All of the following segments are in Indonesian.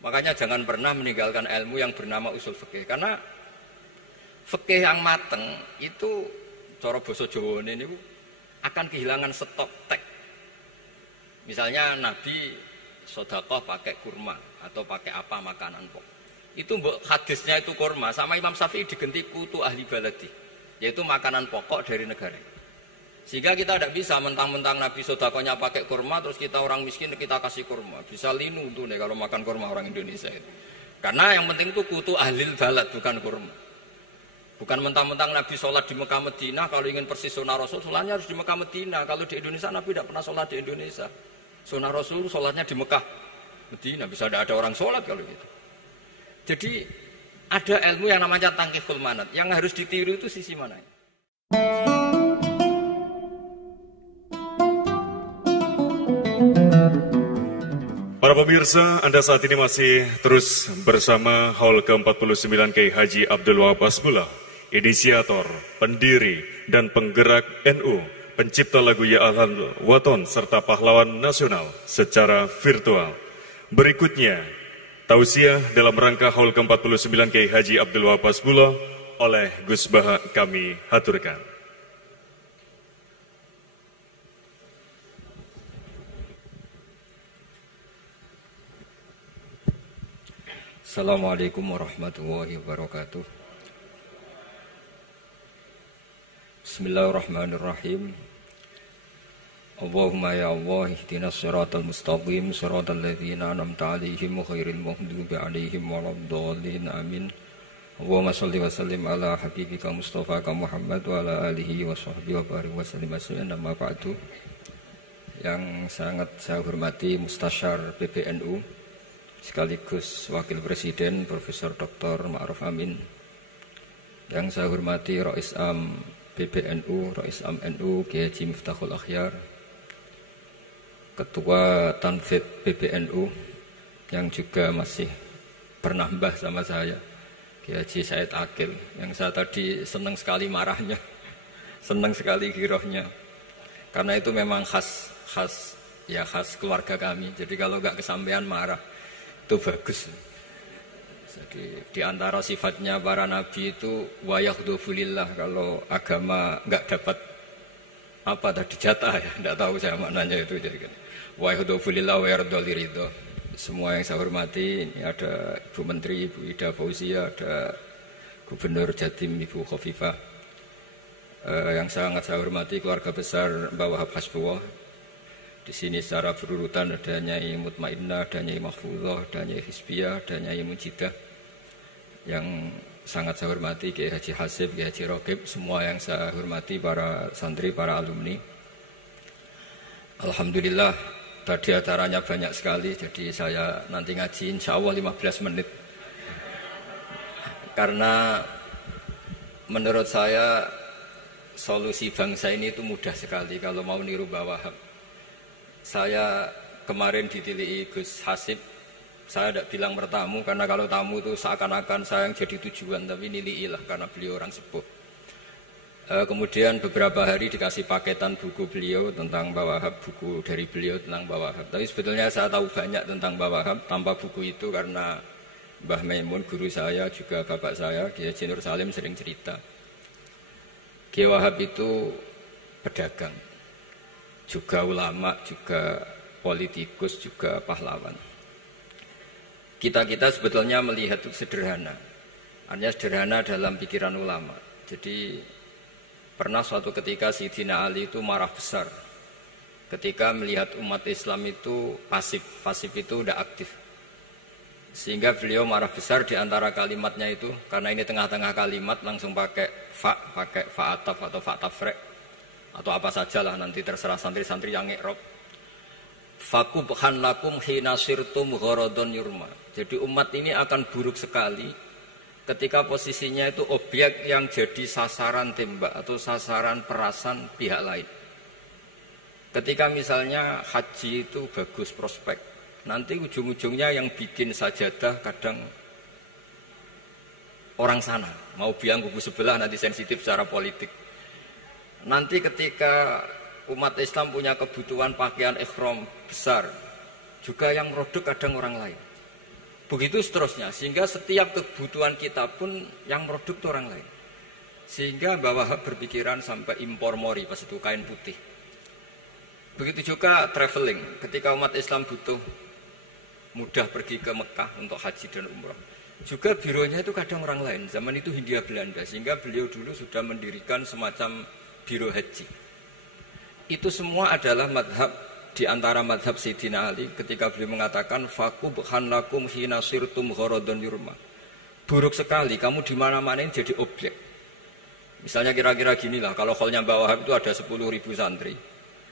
Makanya jangan pernah meninggalkan ilmu yang bernama usul fikih, karena fikih yang mateng itu cara basa Jawa ini akan kehilangan stok teks. Misalnya Nabi sedekah pakai kurma atau pakai apa makanan pokok. Itu hadisnya itu kurma, sama Imam Syafi'i diganti kutu ahli baladi, yaitu makanan pokok dari negara. Sehingga kita tidak bisa mentang-mentang Nabi sedekahnya pakai kurma terus kita orang miskin kita kasih kurma. Bisa linu tuh nih kalau makan kurma orang Indonesia itu. Karena yang penting itu kutu ahli balad bukan kurma. Bukan mentang-mentang Nabi sholat di Mekah Medina, kalau ingin persis sunnah Rasul, sholatnya harus di Mekah Medina. Kalau di Indonesia Nabi tidak pernah sholat di Indonesia. Sunnah Rasul sholatnya di Mekah Medina, bisa ada orang sholat kalau gitu. Jadi ada ilmu yang namanya tangkiful manat, yang harus ditiru itu sisi mana? Para pemirsa, Anda saat ini masih terus bersama Haul ke-49 Kiai Haji Abdul Wahab Hasbullah, inisiator, pendiri, dan penggerak NU, pencipta lagu Ya Ahlal Waton, serta pahlawan nasional secara virtual. Berikutnya, tausiah dalam rangka Haul ke-49 Kiai Haji Abdul Wahab Hasbullah oleh Gus Baha kami haturkan. Assalamualaikum warahmatullahi wabarakatuh. Bismillahirrahmanirrahim. Allahumma ya Allah ihdinas siratal mustaqim siratal ladzina an'amta 'alaihim ghairil maghdubi 'alaihim waladdallin amin. Allahumma shalli wa sallim ala habibika Mustafa Muhammad wa ala alihi wa sahbihi wa barik wa sallim amma ba'du. Yang sangat saya hormati Mustasyar PBNU sekaligus Wakil Presiden Profesor Dr. Ma'ruf Amin, yang saya hormati Rais Am PBNU, Rais Am NU Kiai Haji Miftahul Akhyar, Ketua Tanfid PBNU yang juga masih pernah mbah sama saya, Kiai Haji Said Akil, yang saya tadi senang sekali marahnya, senang sekali girohnya, karena itu memang khas keluarga kami. Jadi kalau nggak kesampaian marah itu bagus. Jadi di antara sifatnya para nabi itu wayakhdufulillah, kalau agama enggak dapat apa tadi jatah ya, enggak tahu saya maknanya itu, jadi kan wayakhdufulillah wa yardoliridho. Semua yang saya hormati, ini ada Ibu Menteri Ibu Ida Fauzia, ada Gubernur Jatim Ibu Khofifah, yang sangat saya hormati keluarga besar Mbah Wahab Hasbullah. Di sini secara berurutan ada Nyai Mutmainnah, ada Nyai Mahfuzah, ada Nyai Hizbiyah, ada Nyai Mujidah. Yang sangat saya hormati Kiai Haji Hasib, Kiai Haji Rokib, semua yang saya hormati para santri, para alumni. Alhamdulillah tadi acaranya banyak sekali, jadi saya nanti ngaji insya Allah 15 menit. Karena menurut saya solusi bangsa ini itu mudah sekali kalau mau niru Mbah Wahab. Saya kemarin ditilihi Gus Hasib, saya tidak bilang bertamu, karena kalau tamu itu seakan-akan saya yang jadi tujuan, tapi niliilah karena beliau orang sepuh. Kemudian beberapa hari dikasih paketan buku beliau tentang Mbah Wahab, buku dari beliau tentang Mbah Wahab. Tapi sebetulnya saya tahu banyak tentang Mbah Wahab tanpa buku itu, karena Mbah Maimun, guru saya, juga bapak saya, Kiai Haji Nur Salim sering cerita. Kiai Wahab itu pedagang, juga ulama, juga politikus, juga pahlawan. Kita sebetulnya melihat itu sederhana. Artinya sederhana dalam pikiran ulama. Jadi pernah suatu ketika Sayyidina Ali itu marah besar ketika melihat umat Islam itu pasif itu tidak aktif. Sehingga beliau marah besar di antara kalimatnya itu, karena ini tengah-tengah kalimat langsung pakai fa'ataf atau fa'tafrek atau apa sajalah, nanti terserah santri-santri yang iqrob. Fakubhan lakum hina sirtum gharadun yurma. Jadi umat ini akan buruk sekali ketika posisinya itu objek yang jadi sasaran tembak atau sasaran perasan pihak lain. Ketika misalnya haji itu bagus prospek, nanti ujung-ujungnya yang bikin sajadah kadang orang sana, mau biang kubu sebelah, nanti sensitif secara politik. Nanti ketika umat Islam punya kebutuhan pakaian ihram besar, juga yang produk kadang orang lain. Begitu seterusnya, sehingga setiap kebutuhan kita pun yang produk itu orang lain. Sehingga Mbah Wahab berpikiran sampai impor mori, pas itu kain putih. Begitu juga traveling, ketika umat Islam butuh mudah pergi ke Mekah untuk haji dan umrah. Juga bironya itu kadang orang lain, zaman itu Hindia Belanda, sehingga beliau dulu sudah mendirikan semacam biro haji. Itu semua adalah madhab, di antara madhab Sayyidina Ali ketika beliau mengatakan fakubhan lakum hina sirtum gharadun yurma. Buruk sekali kamu di mana-mana ini jadi objek. Misalnya kira-kira ginilah, kalau hallnya Mbah Wahab itu ada 10.000 santri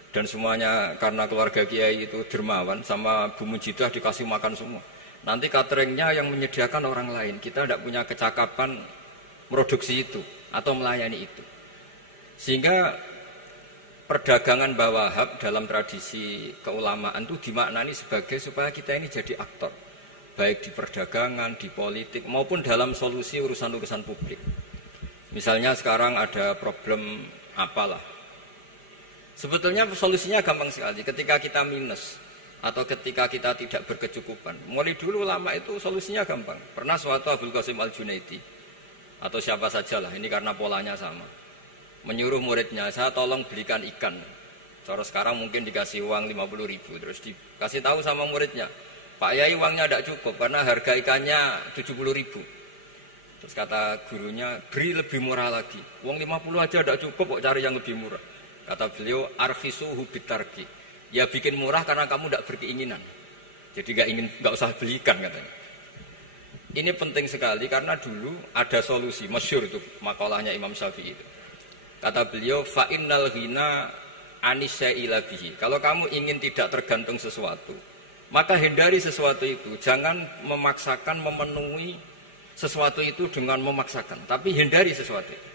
dan semuanya karena keluarga kiai itu dermawan, sama Bu Mujidah dikasih makan semua. Nanti cateringnya yang menyediakan orang lain, kita tidak punya kecakapan produksi itu atau melayani itu. Sehingga perdagangan Mbah Wahab dalam tradisi keulamaan itu dimaknani sebagai supaya kita ini jadi aktor, baik di perdagangan, di politik, maupun dalam solusi urusan-urusan publik. Misalnya sekarang ada problem apalah. Sebetulnya solusinya gampang sekali. Ketika kita minus atau ketika kita tidak berkecukupan, mulai dulu ulama itu solusinya gampang. Pernah suatu Abdul Qasim Al-Junaidi atau siapa sajalah, ini karena polanya sama, menyuruh muridnya, saya tolong belikan ikan. Cara sekarang mungkin dikasih uang 50.000, terus dikasih tahu sama muridnya, Pak Yai uangnya tidak cukup karena harga ikannya 70.000. Terus kata gurunya, beri lebih murah lagi. Uang 50 aja tidak cukup, kok cari yang lebih murah. Kata beliau, arfisuhu bitarki. Ya bikin murah karena kamu tidak berkeinginan. Jadi nggak usah belikan katanya. Ini penting sekali karena dulu ada solusi, masyhur itu makalahnya Imam Syafi'i itu. Kata beliau, fa innal ghina anisya'ila bihi. Kalau kamu ingin tidak tergantung sesuatu, maka hindari sesuatu itu. Jangan memaksakan memenuhi sesuatu itu dengan memaksakan, tapi hindari sesuatu itu.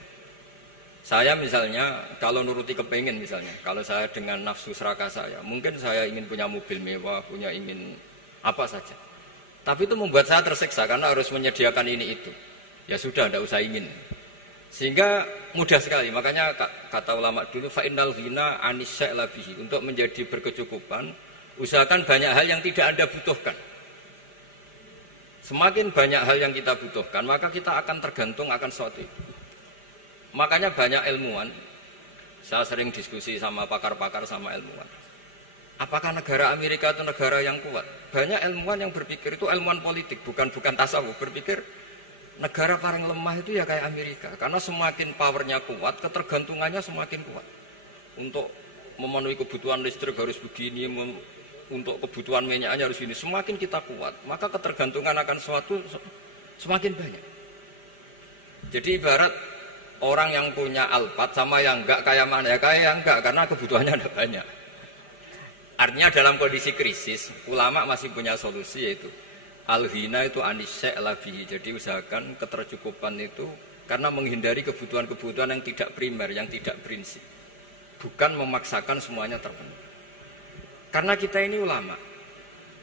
Saya misalnya, kalau nuruti kepingin misalnya, kalau saya dengan nafsu serakah saya, mungkin saya ingin punya mobil mewah, ingin apa saja. Tapi itu membuat saya tersiksa karena harus menyediakan ini itu. Ya sudah, tidak usah ingin. Sehingga mudah sekali, makanya kata ulama dulu, fa'innal ghina anisya'la bihi. Untuk menjadi berkecukupan, usahakan banyak hal yang tidak Anda butuhkan. Semakin banyak hal yang kita butuhkan, maka kita akan tergantung akan sesuatu itu. Makanya banyak ilmuwan, saya sering diskusi sama pakar-pakar sama ilmuwan. Apakah negara Amerika itu negara yang kuat? Banyak ilmuwan yang berpikir itu ilmuwan politik, bukan tasawuf, berpikir negara paling lemah itu ya kayak Amerika. Karena semakin powernya kuat, ketergantungannya semakin kuat. Untuk memenuhi kebutuhan listrik harus begini, untuk kebutuhan minyaknya harus ini. Semakin kita kuat, maka ketergantungan akan sesuatu semakin banyak. Jadi ibarat orang yang punya Alphard sama yang enggak, kayak mana ya? Kayak yang enggak, karena kebutuhannya ada banyak. Artinya dalam kondisi krisis, ulama masih punya solusi, yaitu al-ghina itu anisya'la bihi. Jadi usahakan ketercukupan itu karena menghindari kebutuhan-kebutuhan yang tidak primer, yang tidak prinsip. Bukan memaksakan semuanya terpenuhi. Karena kita ini ulama.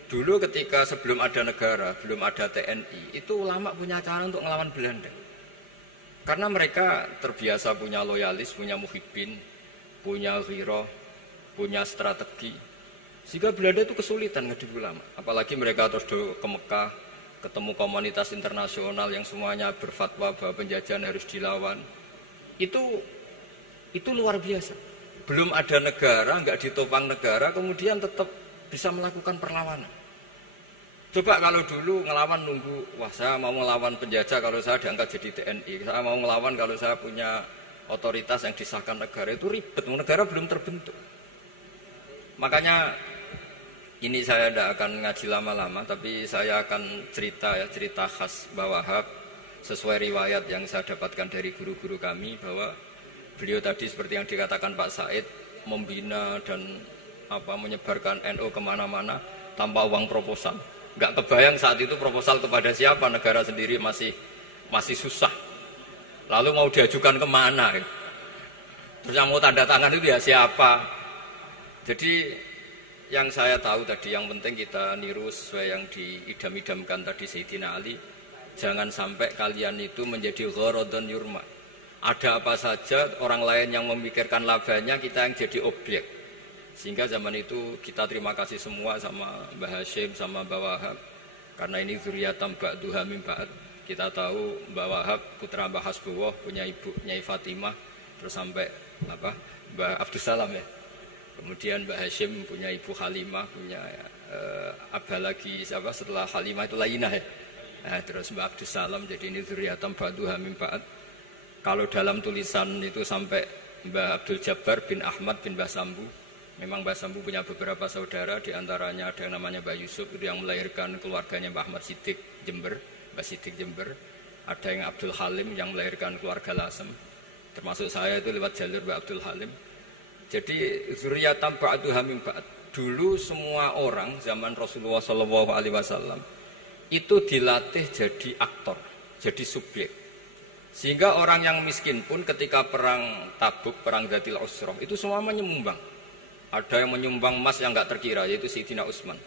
Dulu ketika sebelum ada negara, belum ada TNI, itu ulama punya cara untuk melawan Belanda. Karena mereka terbiasa punya loyalis, punya muhibbin, punya ghirah, punya strategi. Sehingga Belanda itu kesulitan ngedidik ulama. Apalagi mereka terus ke Mekah, ketemu komunitas internasional yang semuanya berfatwa bahwa penjajahan harus dilawan. Itu luar biasa. Belum ada negara, nggak ditopang negara, kemudian tetap bisa melakukan perlawanan. Coba kalau dulu ngelawan nunggu, wah saya mau ngelawan penjajah kalau saya diangkat jadi TNI, saya mau ngelawan kalau saya punya otoritas yang disahkan negara, itu ribet, negara belum terbentuk. Makanya ini saya tidak akan ngaji lama-lama, tapi saya akan cerita khas Mbah Wahab sesuai riwayat yang saya dapatkan dari guru-guru kami, bahwa beliau tadi seperti yang dikatakan Pak Said, membina dan menyebarkan NU kemana-mana tanpa uang proposal. Nggak kebayang saat itu proposal kepada siapa, negara sendiri masih susah. Lalu mau diajukan kemana? Terus yang mau tanda tangan itu ya siapa? Jadi yang saya tahu tadi, yang penting kita niru sesuai yang diidam-idamkan tadi Sayyidina Ali. Jangan sampai kalian itu menjadi gharadun yurma. Ada apa saja orang lain yang memikirkan labanya, kita yang jadi objek. Sehingga zaman itu kita terima kasih semua sama Mbah Hashim, sama Mbah Wahab. Karena ini zuriyatam ba'duha min ba'd. Kita tahu Mbah Wahab putra Mbah Hasbullah punya ibu Nyai Fatimah, terus sampai Mbah Abdus Salam ya. Kemudian Mbah Hashim punya ibu Halimah, punya lagi siapa setelah Halimah itu Lainah ya. Nah, terus Mbah Abdus Salam, jadi ini zuriyatam ba'duha min ba'd. Kalau dalam tulisan itu sampai Mbah Abdul Jabbar bin Ahmad bin Mbah Sambu. Memang Mbah Sambu punya beberapa saudara, diantaranya ada yang namanya Mbah Yusuf itu yang melahirkan keluarganya Mbah Ahmad Siddiq Jember, Mbah Siddiq Jember. Ada yang Abdul Halim yang melahirkan keluarga Lasem. Termasuk saya itu lewat jalur Mbah Abdul Halim. Jadi zuriyatam ba'duha min ba'd. Dulu semua orang zaman Rasulullah SAW itu dilatih jadi aktor, jadi subjek. Sehingga orang yang miskin pun ketika perang Tabuk, perang Dzatil Usrah itu semua menyumbang. Ada yang menyumbang emas yang enggak terkira, yaitu Sayyidina Utsman.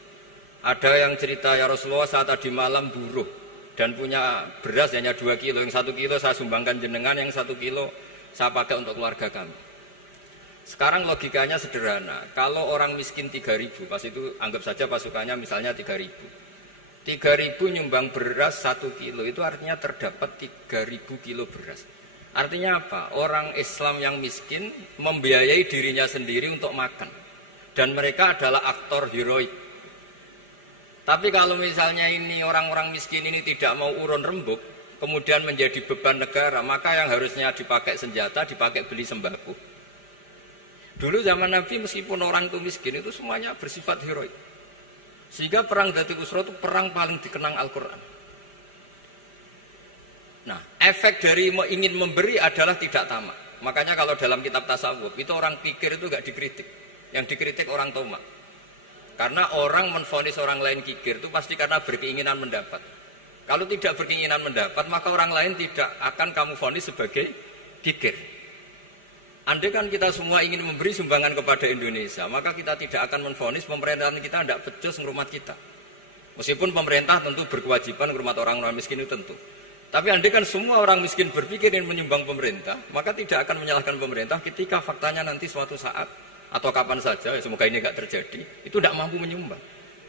Ada yang cerita, ya Rasulullah saat tadi malam buruh dan punya beras hanya 2 kilo, yang 1 kilo saya sumbangkan jenengan, yang 1 kilo saya pakai untuk keluarga kami. Sekarang logikanya sederhana, kalau orang miskin 3.000, pas itu anggap saja pasukannya misalnya 3.000. 3.000 nyumbang beras 1 kilo, itu artinya terdapat 3.000 kilo beras. Artinya apa? Orang Islam yang miskin membiayai dirinya sendiri untuk makan. Dan mereka adalah aktor heroik. Tapi kalau misalnya ini orang-orang miskin ini tidak mau urun rembuk, kemudian menjadi beban negara, maka yang harusnya dipakai senjata, dipakai beli sembako. Dulu zaman Nabi meskipun orang itu miskin itu semuanya bersifat heroik. Sehingga perang Dzatil Usrah itu perang paling dikenang Al-Quran. Nah, efek dari ingin memberi adalah tidak tamak. Makanya kalau dalam kitab tasawuf itu orang pikir itu gak dikritik. Yang dikritik orang tamak. Karena orang menvonis orang lain kikir itu pasti karena berkeinginan mendapat. Kalau tidak berkeinginan mendapat, maka orang lain tidak akan kamu vonis sebagai kikir. Andai kan kita semua ingin memberi sumbangan kepada Indonesia, maka kita tidak akan menvonis pemerintahan kita tidak becus ngurmat kita. Meskipun pemerintah tentu berkewajiban ngurmat orang-orang miskin itu tentu. Tapi andai kan semua orang miskin berpikir ingin menyumbang pemerintah, maka tidak akan menyalahkan pemerintah ketika faktanya nanti suatu saat atau kapan saja, semoga ini tidak terjadi, itu tidak mampu menyumbang.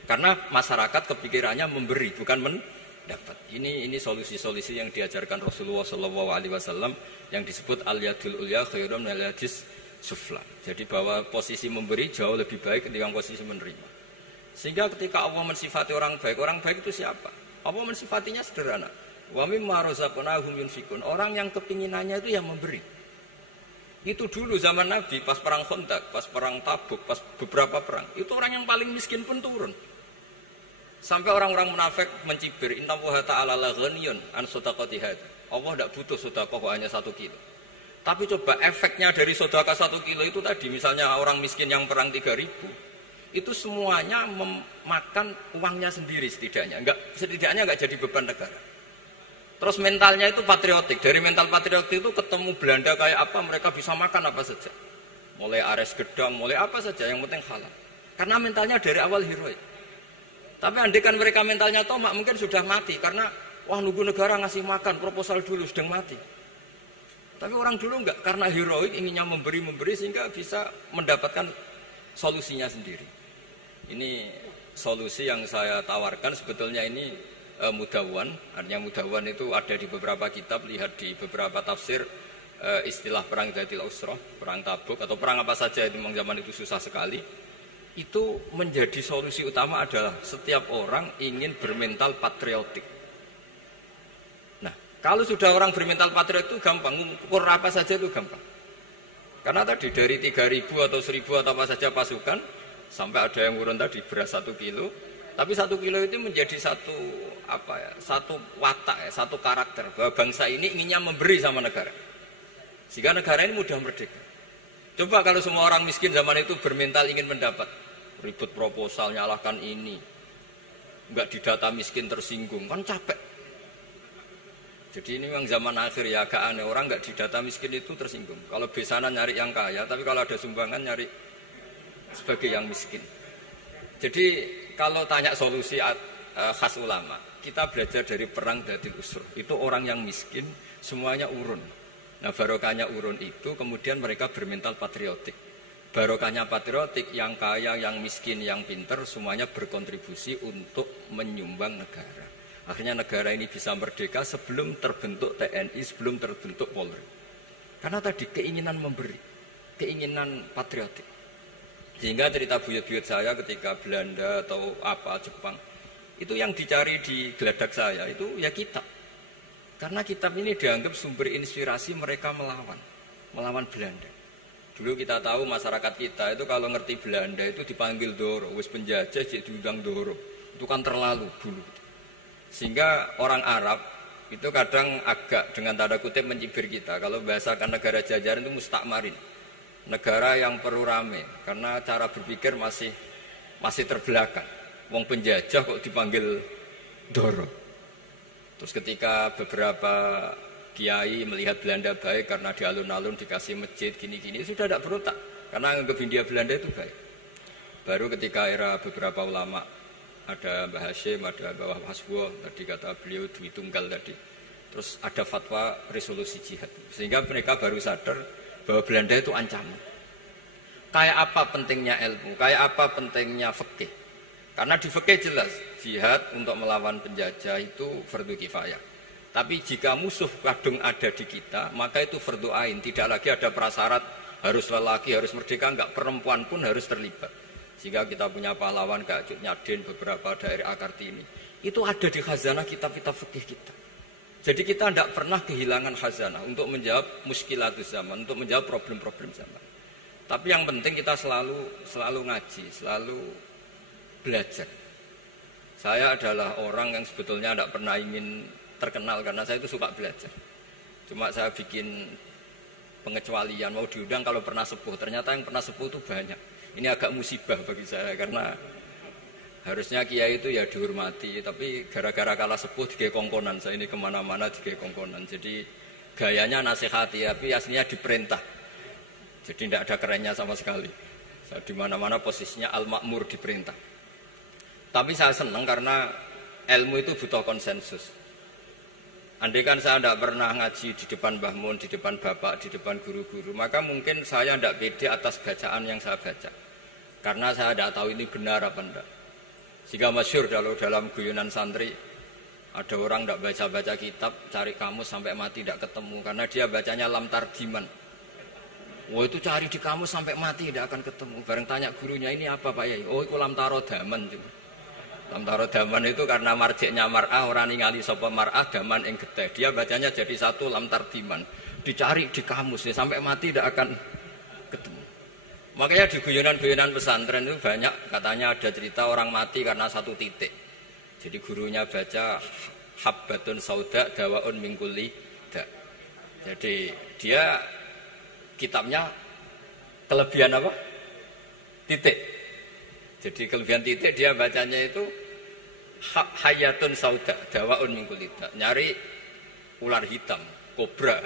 Karena masyarakat kepikirannya memberi, bukan mendapat. Ini solusi-solusi yang diajarkan Rasulullah SAW yang disebut al-yadul ulya khairun minal yadis sufla. Jadi bahwa posisi memberi jauh lebih baik ketimbang posisi menerima. Sehingga ketika Allah mensifati orang baik itu siapa? Allah mensifatinya sederhana. Wa mimma razaqnahum yunfikun. Orang yang kepinginannya itu yang memberi. Itu dulu zaman Nabi pas perang Khandaq, pas perang Tabuk, pas beberapa perang, itu orang yang paling miskin pun turun. Sampai orang-orang munafik mencibir, innallaha ta'ala la ghaniyun an shadaqati hadza. Allah tidak butuh sedekah hanya 1 kilo. Tapi coba efeknya dari sedekah 1 kilo itu tadi, misalnya orang miskin yang perang 3.000, itu semuanya memakan uangnya sendiri setidaknya enggak jadi beban negara. Terus mentalnya itu patriotik. Dari mental patriotik itu ketemu Belanda kayak apa, mereka bisa makan apa saja. Mulai ares gedang, mulai apa saja, yang penting halal. Karena mentalnya dari awal heroik. Tapi andai kan mereka mentalnya tomak, mungkin sudah mati. Karena, wah nunggu negara ngasih makan, proposal dulu, sedang mati. Tapi orang dulu enggak, karena heroik inginnya memberi sehingga bisa mendapatkan solusinya sendiri. Ini solusi yang saya tawarkan sebetulnya ini mudawwan. Artinya mudawwan itu ada di beberapa kitab, lihat di beberapa tafsir istilah perang Dzatil Usrah, perang Tabuk atau perang apa saja itu memang zaman itu susah sekali. Itu menjadi solusi utama adalah setiap orang ingin bermental patriotik. Nah, kalau sudah orang bermental patriotik itu gampang, ukur apa saja itu gampang. Karena tadi dari 3.000 atau 1.000 atau apa saja pasukan, sampai ada yang urun tadi beras 1 kilo, tapi 1 kilo itu menjadi satu watak, satu karakter bahwa bangsa ini inginnya memberi sama negara. Sehingga negara ini mudah merdeka. Coba kalau semua orang miskin zaman itu bermental ingin mendapat, ribut proposal, nyalahkan ini, enggak didata miskin tersinggung, kan capek. Jadi ini memang zaman akhir ya agak aneh, orang enggak didata miskin itu tersinggung. Kalau besanan nyari yang kaya, tapi kalau ada sumbangan nyari sebagai yang miskin. Jadi kalau tanya solusi khas ulama, kita belajar dari perang Dzatil Usrah. Itu orang yang miskin semuanya urun. Nah barokahnya urun itu kemudian mereka bermental patriotik. barokahnya patriotik, yang kaya, yang miskin, yang pinter, semuanya berkontribusi untuk menyumbang negara. Akhirnya negara ini bisa merdeka sebelum terbentuk TNI, sebelum terbentuk Polri. Karena tadi keinginan memberi, keinginan patriotik. Sehingga cerita buyut-buyut saya ketika Belanda atau apa Jepang, itu yang dicari di geladak saya itu ya kitab. Karena kitab ini dianggap sumber inspirasi mereka melawan Belanda. Dulu kita tahu masyarakat kita itu kalau ngerti Belanda itu dipanggil Doro, wis penjajah jadi diundang Doro. Itu kan terlalu dulu. Sehingga orang Arab itu kadang agak dengan tanda kutip mencibir kita. Kalau bahasakan negara jajahan itu mustakmarin. Negara yang perlu rame karena cara berpikir masih terbelakang. Wong penjajah kok dipanggil Doro. Terus ketika beberapa kiai melihat Belanda baik karena di alun-alun dikasih masjid gini-gini, sudah tidak berotak karena anggap Hindia Belanda itu baik. Baru ketika era beberapa ulama, ada Mbah Hashim, ada Mbah Haswo, tadi kata beliau Dwi Tunggal tadi, terus ada fatwa resolusi jihad, sehingga mereka baru sadar bahwa Belanda itu ancaman. Kayak apa pentingnya ilmu, kayak apa pentingnya fikih. Karena di fikih jelas jihad untuk melawan penjajah itu fardu kifayah. Tapi jika musuh kadung ada di kita, maka itu fardu ain. Tidak lagi ada prasyarat harus lelaki, harus merdeka, enggak, perempuan pun harus terlibat. Sehingga kita punya pahlawan kayak Cut Nyadin, beberapa daerah Akartini. Itu ada di khazanah kitab-kitab fikih kita. Jadi kita tidak pernah kehilangan khazanah untuk menjawab muskilatus zaman, untuk menjawab problem-problem zaman. Tapi yang penting kita selalu ngaji, selalu belajar. Saya adalah orang yang sebetulnya tidak pernah ingin terkenal karena saya itu suka belajar. Cuma saya bikin pengecualian, mau diundang kalau pernah sepuh. Ternyata yang pernah sepuh itu banyak. Ini agak musibah bagi saya karena harusnya kiai itu ya dihormati, tapi gara-gara kalah sepuh digawe kongkonan. Saya ini kemana-mana digawe kongkonan. Jadi gayanya nasihati, tapi aslinya diperintah. Jadi tidak ada kerennya sama sekali. Saya di mana-mana posisinya al-makmur, diperintah. Tapi saya senang karena ilmu itu butuh konsensus. Andai kan saya tidak pernah ngaji di depan Mbah Mun, di depan bapak, di depan guru-guru, maka mungkin saya tidak pede atas bacaan yang saya baca. Karena saya tidak tahu ini benar apa enggak. Sehingga masyhur kalau dalam guyonan santri, ada orang tidak baca-baca kitab, cari kamus sampai mati tidak ketemu. Karena dia bacanya lam tarjiman. Wah itu cari di kamus sampai mati tidak akan ketemu. Bareng tanya gurunya, ini apa Pak Yai? Oh itu lam tarodaman. Lam tarodaman itu karena marjiknya mar'ah, orang ningali sapa mar'ah daman ing getih. Dia bacanya jadi satu lam tardiman. Dicari di kamus ya, sampai mati tidak akan ketemu. Makanya di guyonan-guyonan pesantren itu banyak katanya ada cerita orang mati karena satu titik. Jadi gurunya baca habbatun sauda dawaun min kulli da. Jadi dia kitabnya kelebihan apa? Titik. Jadi kelebihan titik dia bacanya itu hayatun sauda dawaun min kulli da. Nyari ular hitam, kobra,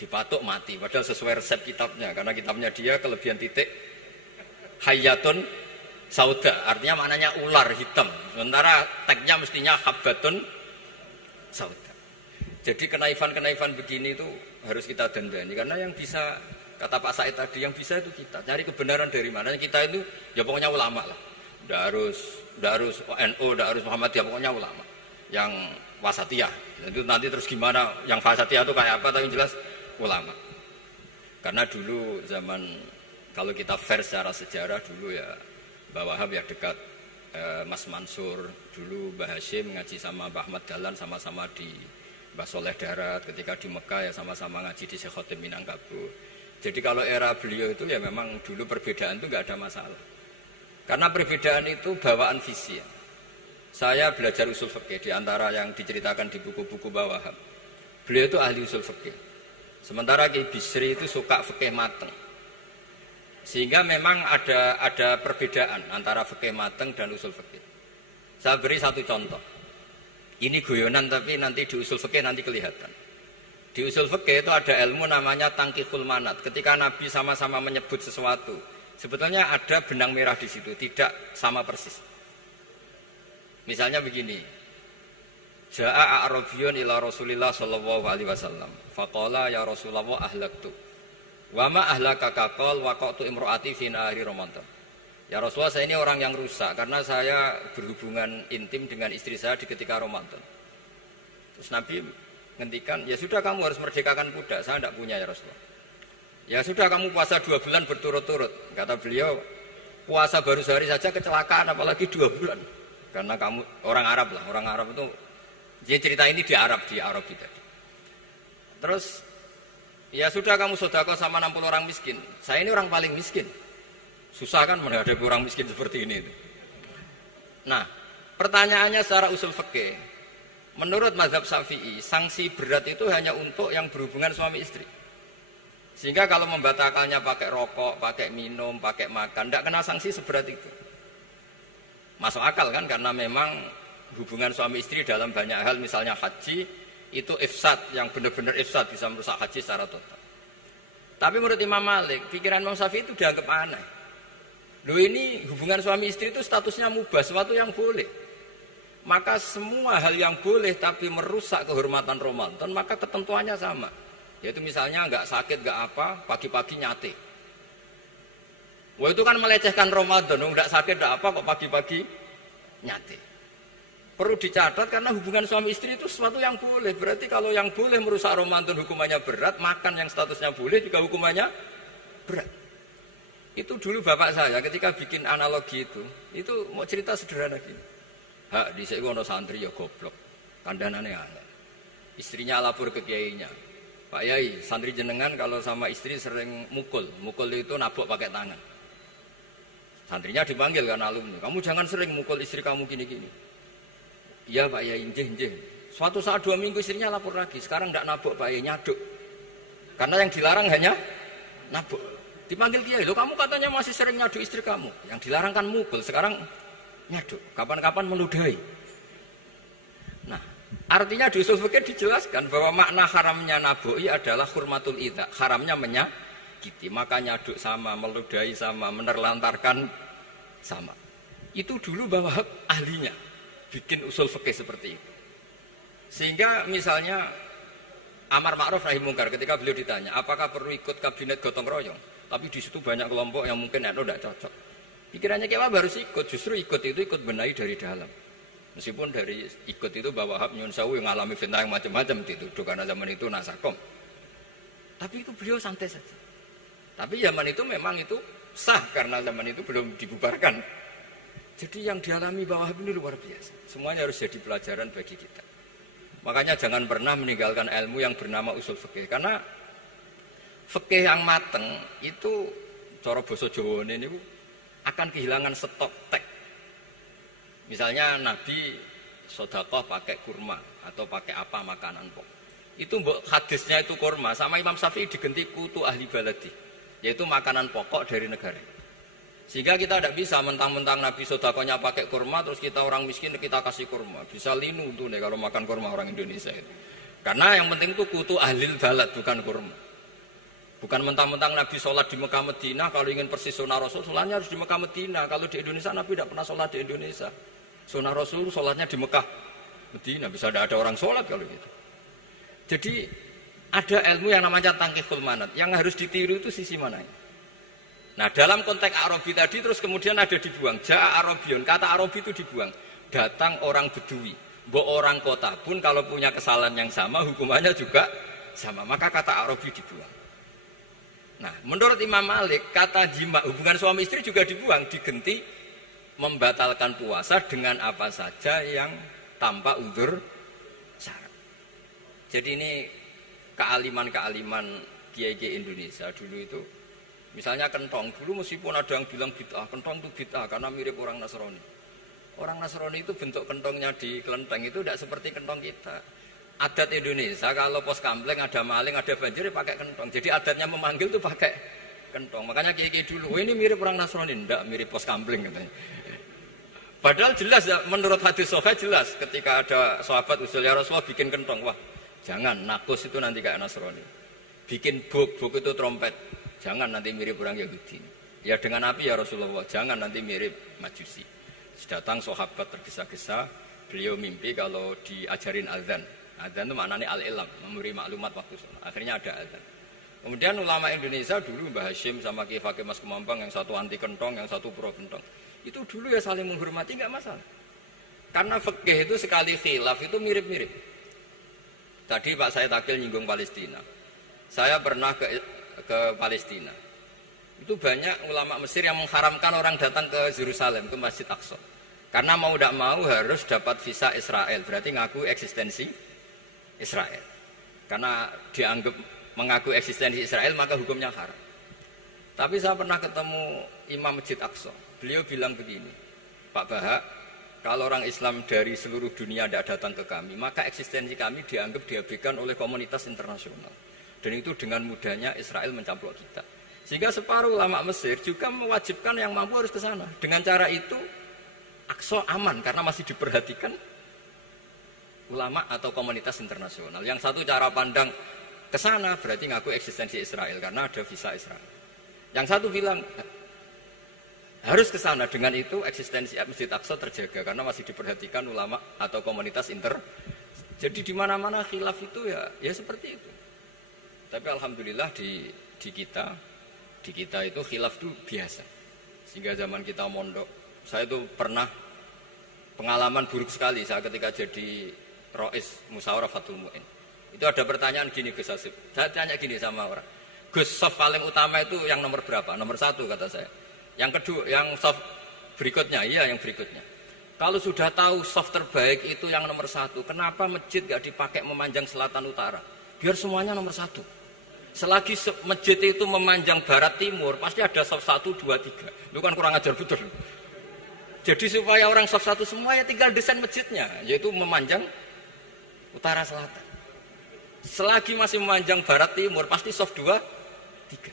dipatuk mati. Padahal sesuai resep kitabnya. Karena kitabnya dia kelebihan titik hayatun sauda. Artinya maknanya ular hitam. Sementara teksnya mestinya habbatun sauda. Jadi kenaifan-kenaifan begini itu harus kita dandani. Karena yang bisa, kata Pak Said tadi, yang bisa itu kita. Cari kebenaran dari mana. Kita itu ya pokoknya ulama lah. Tidak harus NU, tidak harus Muhammadiyah, pokoknya ulama. Yang wasatiyah. Itu nanti terus gimana, yang wasatiyah itu kayak apa, tapi yang jelas ulama. Karena dulu zaman, kalau kita fair secara sejarah dulu ya Mbah Wahab ya dekat Mas Mansur. Dulu Mbah Hashim ngaji sama Mbah Ahmad Dahlan, sama-sama di Mbah Soleh Darat. Ketika di Mekah ya sama-sama ngaji di Syekh Khotim Minangkabau. Jadi kalau era beliau itu ya memang dulu perbedaan itu nggak ada masalah. Karena perbedaan itu bawaan visi ya. Saya belajar usul fikih di antara yang diceritakan di buku-buku Mbah Wahab. Beliau itu ahli usul fikih. Sementara Ki Bisri itu suka fikih mateng. Sehingga memang ada perbedaan antara fikih mateng dan usul fikih. Saya beri satu contoh. Ini guyonan tapi nanti di usul fikih nanti kelihatan. Di usul fikih itu ada ilmu namanya tangkihul manat. Ketika Nabi sama-sama menyebut sesuatu, sebetulnya ada benang merah di situ, tidak sama persis. Misalnya begini. Ja'a a'rabiyun ila Rasulillah sallallahu alaihi wasallam. Faqala ya Rasulullah ahlaktu. Wa ma ahlaka kaqal waqatu imraati fi nahari Ramadan. Ya Rasulullah, saya ini orang yang rusak karena saya berhubungan intim dengan istri saya di ketika Ramadan. Terus Nabi ngendikan, ya sudah kamu harus merdekakan budak, saya tidak punya ya Rasulullah. Ya sudah kamu puasa 2 bulan berturut-turut. Kata beliau, puasa baru sehari saja kecelakaan apalagi 2 bulan. Karena kamu orang Arab lah, orang Arab itu, dia cerita ini di Arab kita. Terus, ya sudah kamu sedekah sama 60 orang miskin. Saya ini orang paling miskin. Susah kan menghadapi orang miskin seperti ini. Nah, pertanyaannya secara usul fikih, menurut mazhab Syafi'i, sanksi berat itu hanya untuk yang berhubungan suami istri. Sehingga kalau membatalkannya pakai rokok, pakai minum, pakai makan, tidak kena sanksi seberat itu. Masuk akal kan, karena memang hubungan suami istri dalam banyak hal, misalnya haji, itu ifsad, yang benar-benar ifsad, bisa merusak haji secara total. Tapi menurut Imam Malik, pikiran Imam Syafi'i itu dianggap aneh. Loh, ini hubungan suami istri itu statusnya mubah, sesuatu yang boleh. Maka semua hal yang boleh tapi merusak kehormatan Ramadan, maka ketentuannya sama. Yaitu misalnya nggak sakit, nggak apa, pagi-pagi nyate. Wah, itu kan melecehkan Ramadan, nggak sakit, nggak apa, kok pagi-pagi nyate. Perlu dicatat karena hubungan suami istri itu sesuatu yang boleh. Berarti kalau yang boleh merusak Ramadan hukumannya berat, makan yang statusnya boleh juga hukumannya berat. Itu dulu bapak saya ketika bikin analogi itu mau cerita sederhana gini. Hak di ono santri ya goblok, kandhanane aneh. Istrinya lapor ke kiainya. Pak Yai, santri jenengan kalau sama istri sering mukul itu nabok pakai tangan. Santrinya dipanggil kan alumni, kamu jangan sering mukul istri kamu gini-gini. Iya Pak Yai, njeh. Suatu saat 2 minggu istrinya lapor lagi, sekarang tidak nabok Pak Yai, nyaduk. Karena yang dilarang hanya nabok. Dipanggil kiai, lo kamu katanya masih sering nyaduk istri kamu. Yang dilarang kan mukul, sekarang nyaduk. Kapan-kapan meludahi. Nah, artinya di usul fikih dijelaskan bahwa makna haramnya naboi adalah hurmatul idza, haramnya menyakiti. Maka nyaduk sama, meludahi sama, menerlantarkan sama. Itu dulu bahwa ahlinya bikin usul fikih seperti itu. Sehingga misalnya amar ma'ruf nahi mungkar, ketika beliau ditanya, apakah perlu ikut kabinet gotong royong? Tapi di situ banyak kelompok yang mungkin tidak cocok. Pikirannya kayak apa harus ikut, justru ikut benahi dari dalam. Meskipun dari ikut itu bahwa Wahab nyun sewu yang mengalami fitnah yang macam-macam dituduh karena zaman itu nasakom. Tapi itu beliau santai saja. Tapi zaman itu memang itu sah karena zaman itu belum dibubarkan. Jadi yang dialami Wahab ini luar biasa. Semuanya harus jadi pelajaran bagi kita. Makanya jangan pernah meninggalkan ilmu yang bernama usul fikih, karena fikih yang mateng itu cara basa Jawa ini akan kehilangan stok teks. Misalnya Nabi sedekah pakai kurma atau pakai apa makanan pokok. Itu hadisnya itu kurma, sama Imam Syafi'i diganti kutu ahli baladi, yaitu makanan pokok dari negara. Sehingga kita tidak bisa mentang-mentang Nabi sedekahnya pakai kurma terus kita orang miskin kita kasih kurma. Bisa linu tuh nih kalau makan kurma orang Indonesia itu. Karena yang penting itu kutu ahli balad bukan kurma. Bukan mentang-mentang Nabi sholat di Mekah Medina, kalau ingin persis sunnah Rasul, sholatnya harus di Mekah Medina. Kalau di Indonesia, Nabi tidak pernah sholat di Indonesia. Sunnah Rasul, sholatnya di Mekah Medina. Bisa ada orang sholat kalau gitu. Jadi, ada ilmu yang namanya tangkihul manat. Yang harus ditiru itu sisi mananya. Nah, dalam konteks Arabi tadi, terus kemudian ada dibuang. Ja'a Arabion, kata Arabi itu dibuang. Datang orang Bedui. Orang kota pun kalau punya kesalahan yang sama, hukumannya juga sama. Maka kata Arabi dibuang. Nah, menurut Imam Malik, kata jima, hubungan suami istri juga dibuang, diganti membatalkan puasa dengan apa saja yang tanpa uzur syarat. Jadi ini kealiman-kealiman kiai-kiai Indonesia dulu itu, misalnya kentong, dulu meskipun ada yang bilang bid'ah, kentong itu bid'ah karena mirip orang Nasrani. Orang Nasrani itu bentuk kentongnya di kelenteng itu tidak seperti kentong kita. Adat Indonesia kalau pos kampleng ada maling, ada banjir pakai kentong. Jadi adatnya memanggil tuh pakai kentong. Makanya kiai-kiai dulu, ini mirip orang Nasrani, enggak mirip pos kampleng katanya. Padahal jelas ya, menurut hadis sahih jelas ketika ada sahabat usul ya Rasulullah bikin kentong, wah jangan nakus itu nanti kayak Nasrani. Bikin bok itu trompet, jangan nanti mirip orang Yahudi. Ya dengan api ya Rasulullah, jangan nanti mirip Majusi. Datang sahabat tergesa-gesa, beliau mimpi kalau diajarin azan. Azan itu maknanya al-ilam, memberi maklumat waktu sholat. Akhirnya ada azan. Kemudian ulama Indonesia dulu Mbah Hashim sama Ki Fakih Mas Kemambang, yang satu anti kentong, yang satu pro kentong. Itu dulu ya saling menghormati, nggak masalah. Karena fikih itu sekali khilaf itu mirip-mirip. Tadi Pak Said Akil nyinggung Palestina. Saya pernah ke Palestina. Itu banyak ulama Mesir yang mengharamkan orang datang ke Yerusalem, ke Masjid Aqsa. Karena mau tidak mau harus dapat visa Israel, berarti ngaku eksistensi Israel. Karena dianggap mengaku eksistensi Israel maka hukumnya haram. Tapi saya pernah ketemu Imam Masjid Aqsa. Beliau bilang begini, Pak Bahak, kalau orang Islam dari seluruh dunia tidak datang ke kami, maka eksistensi kami dianggap diabaikan oleh komunitas internasional. Dan itu dengan mudahnya Israel mencaplok kita. Sehingga separuh ulama Mesir juga mewajibkan yang mampu harus ke sana. Dengan cara itu Aqsa aman karena masih diperhatikan ulama atau komunitas internasional. Yang satu cara pandang ke sana berarti ngaku eksistensi Israel karena ada visa Israel. Yang satu bilang harus ke sana, dengan itu eksistensi Masjid Aqsa terjaga karena masih diperhatikan ulama atau komunitas Jadi di mana-mana khilaf itu ya seperti itu. Tapi alhamdulillah di kita itu khilaf itu biasa. Sehingga zaman kita mondok, saya itu pernah pengalaman buruk sekali saya ketika jadi Rois Musyawarah Fathul Mu'in. Itu ada pertanyaan gini Gus Hasib. Saya tanya gini sama orang, Gus, soft paling utama itu yang nomor berapa? Nomor 1 kata saya. Yang kedua, yang soft berikutnya, iya yang berikutnya. Kalau sudah tahu soft terbaik itu yang nomor 1, kenapa masjid gak dipakai memanjang selatan utara? Biar semuanya nomor 1. Selagi masjid itu memanjang barat timur, pasti ada soft 1, 2, 3. Itu kan kurang ajar betul. Jadi supaya orang soft 1 semua ya tinggal desain masjidnya, yaitu memanjang utara selatan. Selagi masih memanjang barat timur, pasti soft 2, 3.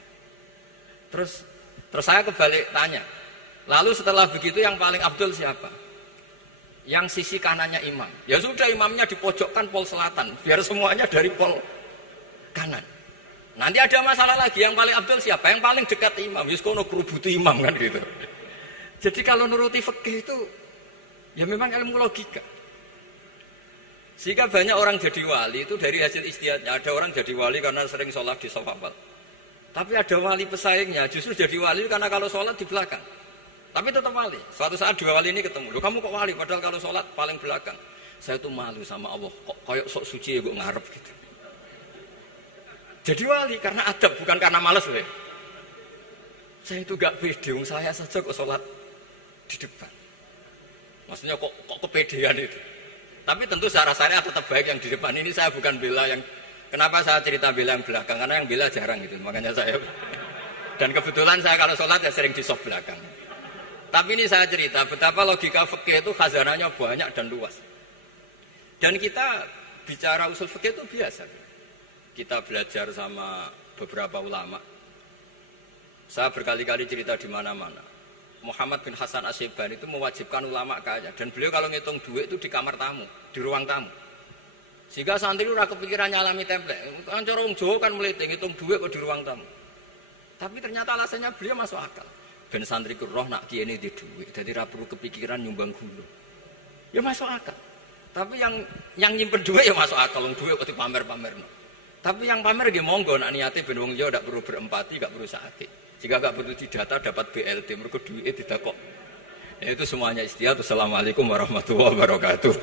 Terus saya kebalik tanya, lalu setelah begitu yang paling abdul siapa? Yang sisi kanannya imam. Ya sudah, imamnya dipojokkan pol selatan, biar semuanya dari pol kanan. Nanti ada masalah lagi, yang paling abdul siapa? Yang paling dekat imam. Yuskono kerubuti imam kan gitu. Jadi kalau nuruti fikih itu ya memang ilmu logika. Sehingga banyak orang jadi wali itu dari hasil ijtihadnya. Ada orang jadi wali karena sering sholat di shaf awal. Tapi ada wali pesaingnya justru jadi wali karena kalau sholat di belakang. Tapi tetap wali. Suatu saat dua wali ini ketemu. Loh, kamu kok wali? Padahal kalau sholat paling belakang. Saya tuh malu sama Allah. Kok kayak sok suci ya gue ngarep gitu. Jadi wali karena adab, bukan karena malas loh. Saya itu gak pede, saya saja kok sholat di depan. Maksudnya kok kepedean itu. Tapi tentu rasanya tetap baik yang di depan. Ini saya bukan bela yang. Kenapa saya cerita bela yang belakang? Karena yang bela jarang gitu. Makanya saya. Dan kebetulan saya kalau sholat ya sering di soft belakang. Tapi ini saya cerita betapa logika fikih itu khazanahnya banyak dan luas. Dan kita bicara usul fikih itu biasa. Kita belajar sama beberapa ulama. Saya berkali-kali cerita di mana-mana. Muhammad bin Hasan Asyibani itu mewajibkan ulama kaya. Dan beliau kalau ngitung duit itu di kamar tamu, di ruang tamu. Sehingga santri itu kepikiran nyalami template. Kan cara wong Jawa kan meliti ngitung duit kok di ruang tamu. Tapi ternyata alasannya beliau masuk akal. Ben santri ku roh nak kiye ini di duit. Jadi ra perlu kepikiran nyumbang gula. Ya masuk akal. Tapi yang nyimpen duit ya masuk akal. Wong duit kok dipamer-pamerno. Tapi yang pamer nggih monggo nak niate ben wong liya ndak perlu berempati, ndak perlu sakit. Jika nggak perlu didata dapat BLT mergo duit tidak kok. Ya itu semuanya istihad. Assalamualaikum warahmatullahi wabarakatuh.